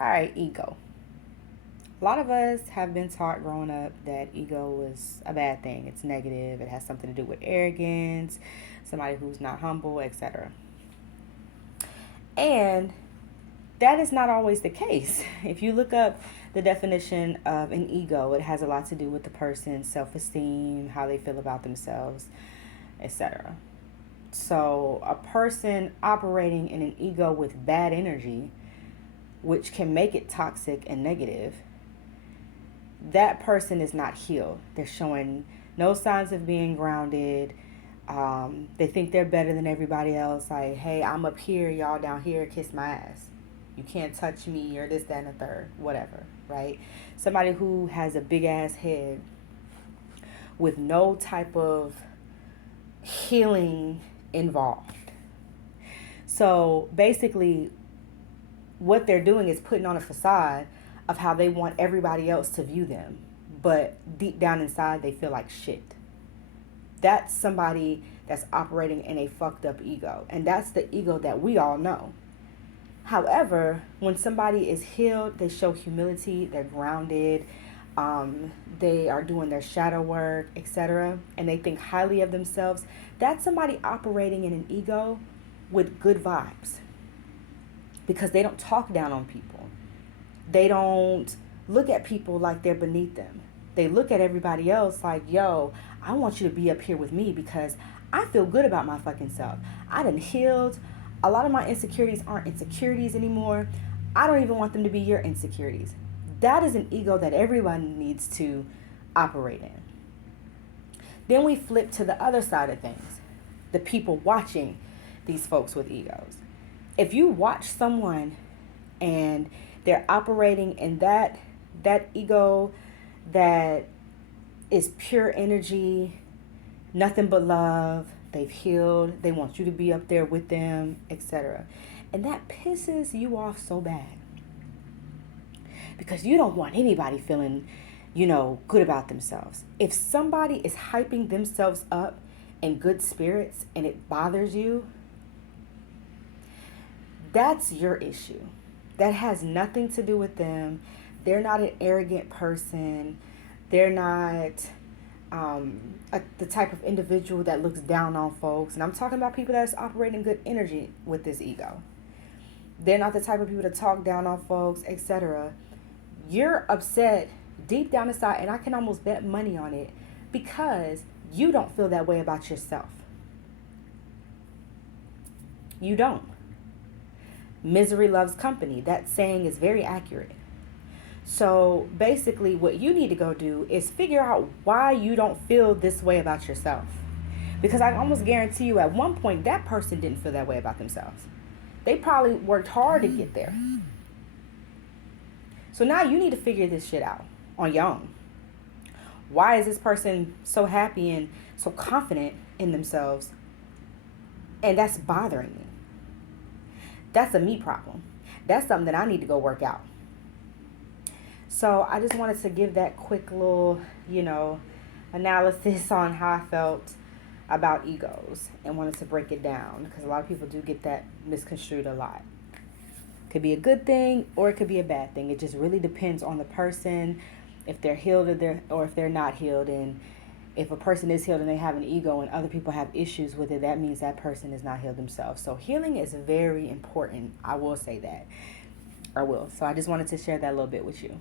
All right, ego. A lot of us have been taught growing up that ego is a bad thing. It's negative. It has something to do with arrogance, somebody who's not humble, etc. And that is not always the case. If you look up the definition of an ego, it has a lot to do with the person's self-esteem, how they feel about themselves, etc. So, a person operating in an ego with bad energy, which can make it toxic and negative, that person is not healed. They're showing no signs of being grounded. They think they're better than everybody else. Like, hey, I'm up here, y'all down here, kiss my ass. You can't touch me, or this, that, and the third, whatever, right? Somebody who has a big ass head with no type of healing involved. So basically, what they're doing is putting on a facade of how they want everybody else to view them, but deep down inside, they feel like shit. That's somebody that's operating in a fucked up ego, and that's the ego that we all know. However, when somebody is healed, they show humility, they're grounded, they are doing their shadow work, etc., and they think highly of themselves. That's somebody operating in an ego with good vibes, because they don't talk down on people. They don't look at people like they're beneath them. They look at everybody else like, yo, I want you to be up here with me because I feel good about my fucking self. I done healed. A lot of my insecurities aren't insecurities anymore. I don't even want them to be your insecurities. That is an ego that everyone needs to operate in. Then we flip to the other side of things, the people watching these folks with egos. If you watch someone and they're operating in that ego that is pure energy, nothing but love, they've healed, they want you to be up there with them, etc. And that pisses you off so bad, because you don't want anybody feeling, good about themselves. If somebody is hyping themselves up in good spirits and it bothers you, that's your issue. That has nothing to do with them. They're not an arrogant person. They're not the type of individual that looks down on folks. And I'm talking about people that's operating good energy with this ego. They're not the type of people to talk down on folks, etc. You're upset deep down inside, and I can almost bet money on it, because you don't feel that way about yourself. You don't. Misery loves company. That saying is very accurate. So basically, what you need to go do is figure out why you don't feel this way about yourself. Because I almost guarantee you at one point that person didn't feel that way about themselves. They probably worked hard to get there. So now you need to figure this shit out on your own. Why is this person so happy and so confident in themselves, and that's bothering me? That's a me problem. That's something that I need to go work out. So I just wanted to give that quick little, analysis on how I felt about egos, and wanted to break it down, because a lot of people do get that misconstrued a lot. Could be a good thing or it could be a bad thing. It just really depends on the person, if they're healed or if they're not healed. And if a person is healed and they have an ego and other people have issues with it, that means that person is not healed themselves. So healing is very important. I will say that. I will. So I just wanted to share that a little bit with you.